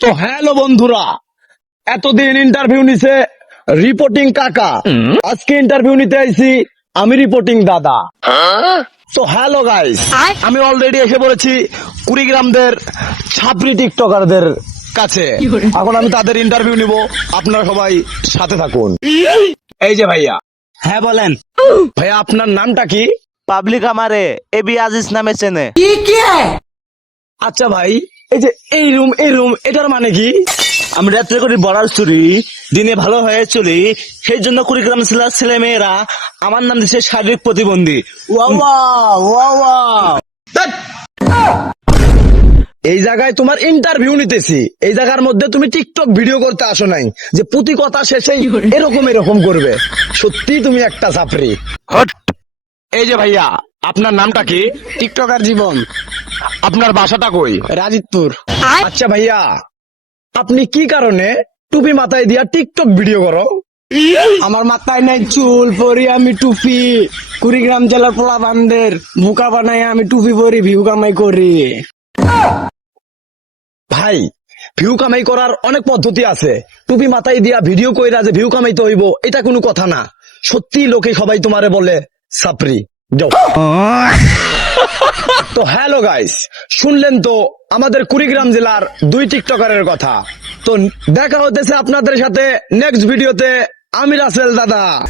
তো হ্যালো বন্ধুরা এতদিন ইন্টারভিউ নিছে রিপোর্টিং কাকা। আজকে ইন্টারভিউ নিতে আইছি আমি রিপোর্টিং দাদা। তো হ্যালো গাইস আমি অলরেডি এসে পড়েছি কুড়িগ্রামদের ছাপরি টিকটকারদের কাছে। এখন আমি তাদের ইন্টারভিউ নিব আপনারা সবাই সাথে থাকুন। এই যে ভাইয়া। হ্যাঁ বলেন। ভাইয়া আপনার নামটা কি? পাবলিক আমারে এবি আজিজ নামে চেনে। আচ্ছা ভাই এই যে এই রুম এই রুম এটার মানে কি? আমি রাত্রে করি বড়ার চুরি দিনে ভালো হয়ে চলি সেই জন্য কুড়িগ্রাম জেলার ছেলে মেয়েরা আমার নাম দিচ্ছে শারীরিক প্রতিবন্ধী। এই জায়গায় তোমার ইন্টারভিউ নিতেছি। এই জায়গার মধ্যে তুমি টিকটক ভিডিও করতে আসো নাই যে প্রতি কথা শেষেই এরকম এরকম করবে। সত্যি তুমি একটা চাপরি এই যে ভাইয়া আপনার নামটা কি? টিকটকার জীবন। আপনার বাসাটা কই? রাজিতপুর আচ্ছা ভাইয়া আপনি কি কারণে টুপি মাথায় দিয়া টিকটক ভিডিও করো? আমার মাথায় নাই চুল পরি আমি টুপি। কুড়িগ্রাম জেলার পোলা বান্দের বুকা বানাই আমি টুপি পরি ভিউ কামাই করি। ভাই ভিউ কামাই করার অনেক পদ্ধতি আছে। টুপি মাথায় দিয়া ভিডিও কইরা যে ভিউ কামাইতে হইব এটা কোনো কথা না। সত্যি লোকে সবাই তোমারে বলে সাপরি। তো হ্যালো গাইস, শুনলেন তো আমাদের কুড়িগ্রাম জেলার দুই টিকটকারের কথা। তো দেখা হতেছে আপনাদের সাথে নেক্সট ভিডিওতে আমি রাসেল দাদা।